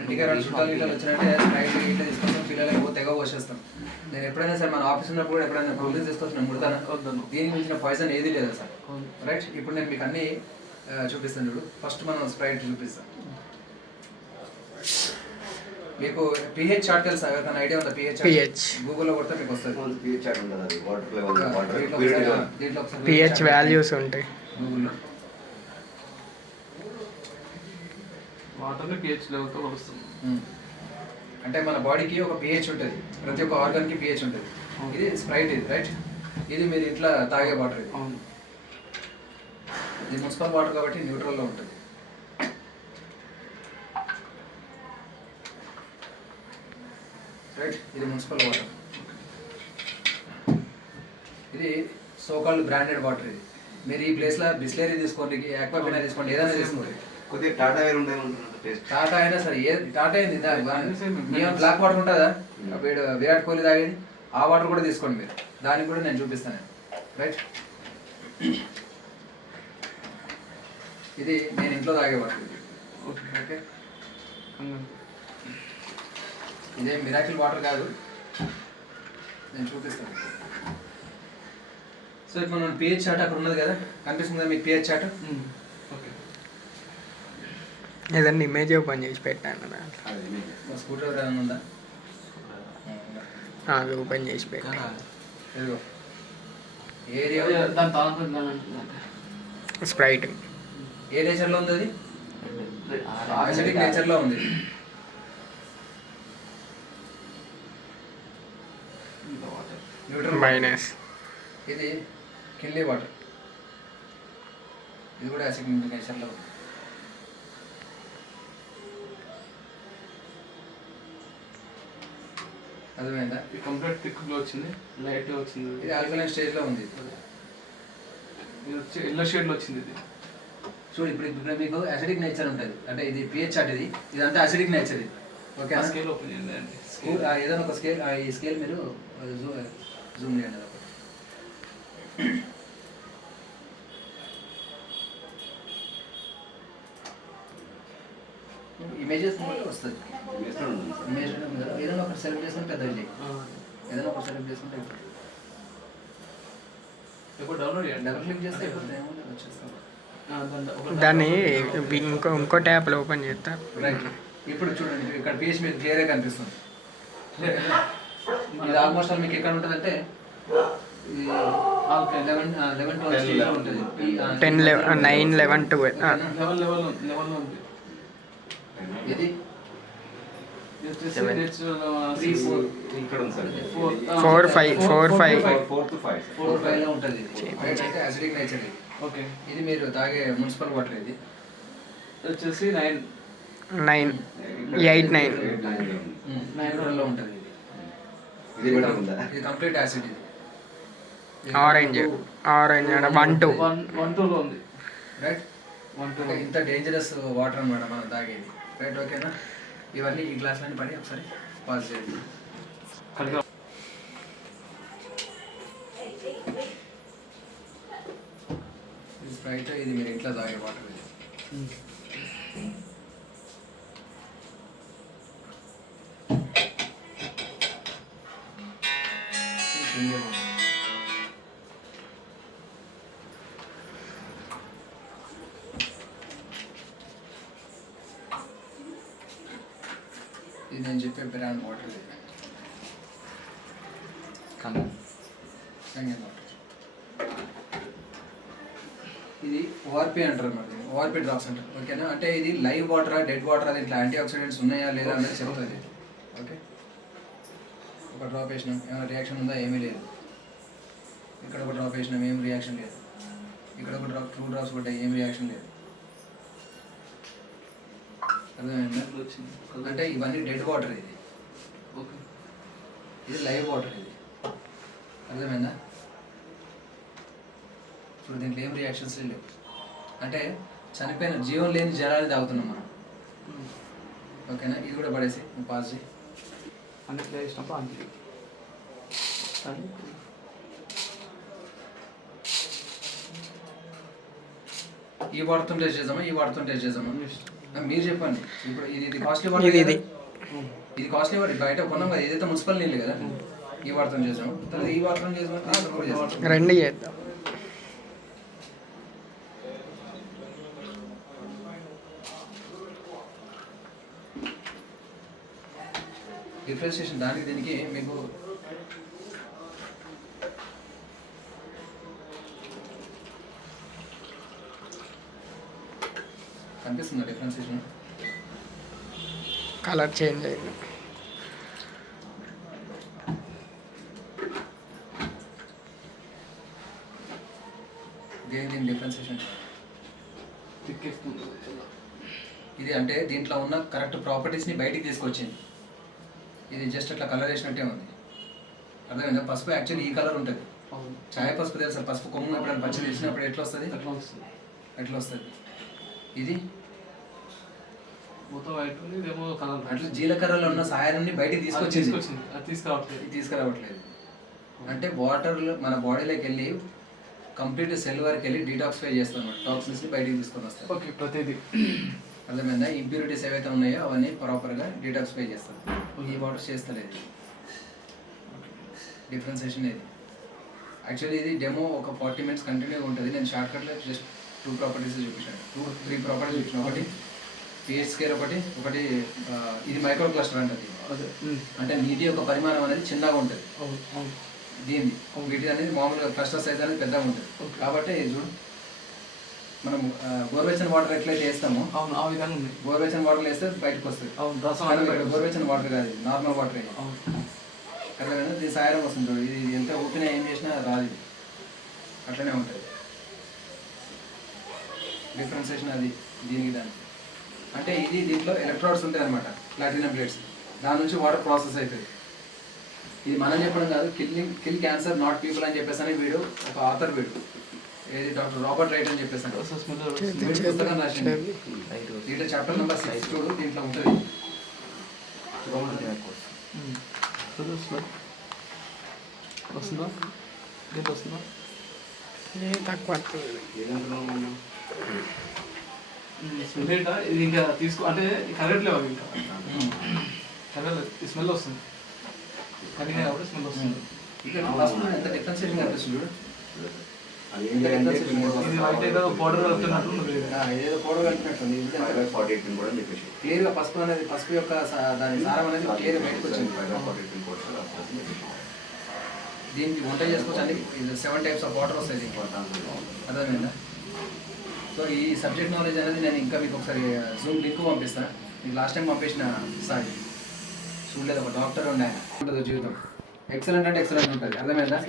ఇంటికి చుట్టాలు గిట్టాలు వచ్చినట్టే స్ప్రైట్ ఇట్లా తీసుకొస్తాం, పిల్లలకి తెగ పోసేస్తాం. నేను ఎప్పుడైనా సరే మన ఆఫీస్ ఉన్నప్పుడు కూడా ఎప్పుడైనా కూల్ డ్రింక్స్ తీసుకొచ్చిన ముడతాను. దీనికి మించిన పాయిజన్ ఏది లేదు సార్. రైట్, ఇప్పుడు నేను మీకు అన్ని చూపిస్తాను చూడు. ఫస్ట్ మనం స్ప్రైట్ చూపిస్తాం. మీకు pH చార్ట్ తెలుసా? ఎవరికైనా ఐడియా ఉందా? pH గూగుల్లో కొడితే మీకు వస్తుంది. pH చార్ట్ ఉంటుంది, అది వాటర్ లెవెల్, దీంట్లో pH వాల్యూస్ ఉంటాయి గూగుల్లో. వాటర్ని pH లెవెల్తో కొలుస్తుంది. అంటే మన బాడీకి ఒక pH ఉంటుంది, ప్రతి ఒక్క ఆర్గాన్కి pH ఉంటుంది. ఇది స్ప్రైట్, ఇది రైట్. ఇది మీరు ఇంట్లో తాగే వాటర్. ఇది మున్సిపల్ వాటర్ కాబట్టి న్యూట్రల్లో ఉంటుంది. రైట్, ఇది మున్సిపల్ వాటర్. ఇది సోకాల్డ్ బ్రాండెడ్ వాటర్. ఇది మీరు ఈ ప్లేస్లో బిస్లరీ తీసుకోండి, యాక్వాఫినా తీసుకోండి, ఏదైనా తీసుకోండి. కొద్దిగా టాటా వేరు ఉంటుంది టేస్ట్. టాటా అయినా సరే, టాటా అయింది బ్లాక్ వాటర్ ఉంటుందా వీడు విరాట్ కోహ్లీ తాగేది, ఆ వాటర్ కూడా తీసుకోండి మీరు. దానికి కూడా నేను చూపిస్తాను. రైట్, ఇది నేను ఇంట్లో తాగే వాటర్. ఓకే, ఇదేం మిరాకిల్ వాటర్ కాదు, నేను చూపిస్తాను. సో ఇప్పుడు మనం pH చార్ట్ అక్కడ ఉన్నది కదా, కనిపిస్తుంది మీకు pH చార్ట్. ఓకే, ఏదన్నా ఇమేజ్ ఓపెన్ చేసి పెట్టాను. స్కూటర్ ఏమైనా ఉందా? అది ఓపెన్ చేసి పెట్టాను. ఏరియా స్ప్రైట్ ఏ నేచర్లో ఉంది? అది అసిడిక్ నేచర్లో ఉంది. మైనస్. ఇది కిల్లీ వాటర్, ఇది కూడా యాసిడ్ నేచర్లో ఉంది. అర్థమైందా? ఇది కంప్లీట్ థిక్గా వచ్చింది, లైట్గా వచ్చింది. ఇది ఆల్కలైన్ స్టేజ్లో ఉంది. ఇది వచ్చి ఎల్లో షేడ్లో వచ్చింది. ఇది చూడు, ఇప్పుడు మీకు యాసిడిక్ నేచర్ ఉంటుంది, అంటే ఇది pH చార్ట్. ఇది ఇదంతా యాసిడిక్ నేచర్. ఇది ఓకే, స్కేల్ ఓపెన్ చేయండి. ఏదైనా ఒక స్కేల్, ఈ స్కేల్ మీరు జూమ్ చేయండి. ఇమేజెస్ వస్తుంది. ఇమేజ్ ఏదైనా ఒకటి సెలెక్ట్ చేసుకుంటే పెద్దగా చేయి, ఏదైనా ఒకటి సెలెక్ట్ చేసుకుంటే ఇప్పుడు డౌన్లోడ్ చేయండి. డబుల్ క్లిక్ చేస్తే వచ్చేస్తాం. దాన్ని ఇంకో ట్యాప్లో ఓపెన్ చేస్తా. రైట్, ఇప్పుడు చూడండి, ఇక్కడ pH మీకు క్లియర్గా కనిపిస్తుంది. ఇది ఆల్మోస్ట్ ఆల్ మీకు ఎక్కడ ఉంటుంది అంటే 11, 12 ఉంటుంది. 10, 9, 11, 12. లెవెల్ ఉంది. ఇది 3, 4 ఇక్కడ ఉంది సార్. 4, 5, 4, 5. 4 to 5 4, 5 లో ఉంటుంది. ఇది అంటే యాసిడిక్ నేచర్. ఇది ఓకే, ఇది మీరు తాగే మున్సిపల్ వాటర్. ఇది వచ్చేసి 9, 9, 8, 9. 9 లో ఉంటుంది. ఇది బెటర్ ఉందా? ఇది కంప్లీట్ యాసిడ్. ఇది ఆరెంజ్ 1, 2. 1, 2లో ఉంది. రైట్, 1, 2 ఇంత డేంజరస్ వాటర్ అన్నమాట మనం తాగేది. రైట్, ఓకేనా? ఇవన్నీ ఈ గ్లాసులన్నీ పడి ఒకసారి పాస్ చేయండి. ఇది స్ప్రైట్, ఇది మీరు ఇంట్లో తాగే వాటర్. ఇది నేను చెప్పే బ్రాండ్ వాటర్. ఇది సంగం వాటర్. ఇది ఓఆర్పి అంటారు మరి, ఓఆర్పి డ్రాప్స్ అంటారు. ఓకేనా? అంటే ఇది లైవ్ వాటరా, డెడ్ వాటర్, అది ఇట్లా యాంటీ ఆక్సిడెంట్స్ ఉన్నాయా లేదా అనేది చెప్తుంది. ఓకే, ఒక డ్రాప్ వేసినాం, ఏమైనా రియాక్షన్ ఉందా? ఏమీ లేదు. ఇక్కడ ఒక డ్రాప్ వేసినాం, ఏం రియాక్షన్ లేదు. ఇక్కడ ఒక డ్రాప్, 2 డ్రాప్స్ పడ్డాయి, ఏం రియాక్షన్ లేదు. అర్థమైందా? అంటే ఇవన్నీ డెడ్ వాటర్. ఇది ఓకే, ఇది లైవ్ వాటర్. ఇది అర్థమైందా? ఇప్పుడు దీంట్లో ఏం రియాక్షన్స్ లేవు. అంటే చనిపోయిన జీవం లేని జలాన్ని తాగుతున్నాం మనం. ఓకేనా? ఇది కూడా పడేసి పాస్ చేయి. అన్నిట్లో ఇచ్చినప్పుడు అంతే. ఈ వాటర్తో టేస్ట్ చేద్దామా, ఈ వాటర్తో టేస్ట్ చేద్దామా? మీరు చెప్పండి ఇప్పుడు ఇది కాస్ట్లీ ఇది వాటర్ ఇది ఇది కాస్ట్లీ వాటర్ బయట కొన్నాం కదా ఏదైతే మున్సిపల్ నీళ్ళు కదా ఈ వాటర్ చేసాం తర్వాత ఈ వాటర్ చేసాం రెండు చేద్దాం. డిఫరెన్షియేషన్ దానికి దీనికి మీకు కనిపిస్తుందా డిఫరెన్షియేషన్? కలర్ చేంజ్ అయింది. దీని డిఫరెన్షియేషన్ తిక్కేస్తుంది. ఇది అంటే దీంట్లో ఉన్న కరెక్ట్ ప్రాపర్టీస్ని బయటికి తీసుకొచ్చింది. ఇది జస్ట్ అట్లా కలర్ వేసినట్టే ఉంది. అర్థమైందా? పసుపు యాక్చువల్లీ ఈ కలర్ ఉంటుంది. అవును. ఛాయ పసుపు తెలుసా? పసుపు కొమ్ము ఎప్పుడైనా పచ్చడి వేసినప్పుడు ఎట్లా వస్తుంది? అట్లా వస్తుంది. ఎట్లా వస్తుంది? ఇది మొత్తం వైట్ ఉంది, ఇదేమో కలర్ అట్లా జీలకర్రలో ఉన్న సాయాన్ని బయటికి తీసుకొచ్చింది. తీసుకొచ్చింది, అది తీసుకురావట్లేదు. ఇది తీసుకురావట్లేదు. అంటే వాటర్ మన బాడీలోకి వెళ్ళి కంప్లీట్ సెల్ వరకు వెళ్ళి డీటాక్సిఫై చేస్తాం అన్నమాట. టాక్సిన్స్ని బయటికి తీసుకొని వస్తాం. ఓకే, ప్రతిదీ. అర్థమైందా? ఇంప్యూరిటీస్ ఏవైతే ఉన్నాయో అవన్నీ ప్రాపర్గా డీటాక్సిఫై చేస్తాం. ఈ వాటర్ చేస్తలేదు. డిఫరెన్సేషన్ ఇది యాక్చువల్లీ ఇది డెమో ఒక 40 minutes కంటిన్యూగా ఉంటుంది. నేను షార్ట్కట్లో జస్ట్ 2 ప్రాపర్టీస్ చూపించాను. 3 ప్రాపర్టీస్ చూపించాను. ఒకటి pH స్కేల్, ఒకటి ఇది మైక్రో క్లస్టర్ అంటది. అదే. అంటే నీటి యొక్క పరిమాణం అనేది చిన్నగా ఉంటుంది. అవును అవును. దీన్ని వీటి అనేది మామూలుగా క్లస్టర్ సైజ్ అనేది పెద్దగా ఉంటుంది. కాబట్టి చూడు మనం గోరువెచ్చని వాటర్ ఎట్లయితే వేస్తామో అవును, ఆ విధంగా ఉంది. గోరువెచ్చని వాటర్ వేస్తే బయటకు వస్తుంది. అవును, రసం కానీ అనేది ఇక్కడ గోరువెచ్చని వాటర్ కాదు, నార్మల్ వాటర్. అవును. అట్లా దీని సాయం వస్తుంది. ఇది ఎంత ఊపినా ఏం చేసినా రాదు. ఇది అట్లనే ఉంటుంది. డిఫరెన్సేషన్ అది దీనికి దానికి అంటే ఇది దీంట్లో ఎలక్ట్రోడ్స్ ఉంటాయి అనమాట, ప్లాటినం ప్లేట్స్. దాని నుంచి వాటర్ ప్రాసెస్ అవుతుంది. ఇది మనం చెప్పడం కాదు, కిల్ క్యాన్సర్ నాట్ పీపుల్ అని చెప్పేసి అని వీడు ఒక ఆథర్ వీడు ఏది డాక్టర్ రాబర్ట్ రైట్ అని చెప్పేసి అసలు స్మెల్ వీడు పుస్తకం రాసింది. దీంట్లో చాప్టర్ నెంబర్ 6 చూడు, దీంట్లో ఉంటుంది. వస్తుందా? దీంట్లో వస్తుందా? తక్కువ వస్తుంది. స్మెల్ ఏంటా? ఇది ఇంకా తీసుకో అంటే కరగట్లేవు అవి, ఇంకా కరగలేదు. ఈ స్మెల్ వస్తుంది, కరిగినా కాబట్టి స్మెల్ వస్తుంది. ఇక్కడ ఫస్ట్ ఎంత డిఫరెన్షియేషన్ కనిపిస్తుంది చూడు. ఇది వైట్ ఏదో పౌడర్ కలుపుతున్నట్టు ఉంది. ఏదో పౌడర్ కలిపినట్టుంది. క్లియర్గా పసుపు అనేది పసుపు యొక్క దాని సారం అనేది క్లియర్గా బయటకు వచ్చింది. దీనికి వంట చేసుకోవచ్చు. అన్ని 7 types ఆఫ్ వాటర్ వస్తాయి దీనికి. అర్థమైందా? సో ఈ సబ్జెక్ట్ నాలెడ్జ్ అనేది నేను ఇంకా మీకు ఒకసారి జూమ్ లింక్ పంపిస్తాను. మీకు లాస్ట్ టైం పంపించిన సారీ చూడలేదు. ఒక డాక్టర్ ఉండే ఆయన ఉంటుంది జీవితం. ఎక్సలెంట్ అంటే ఎక్సలెంట్ ఉంటుంది. అర్థమైందా?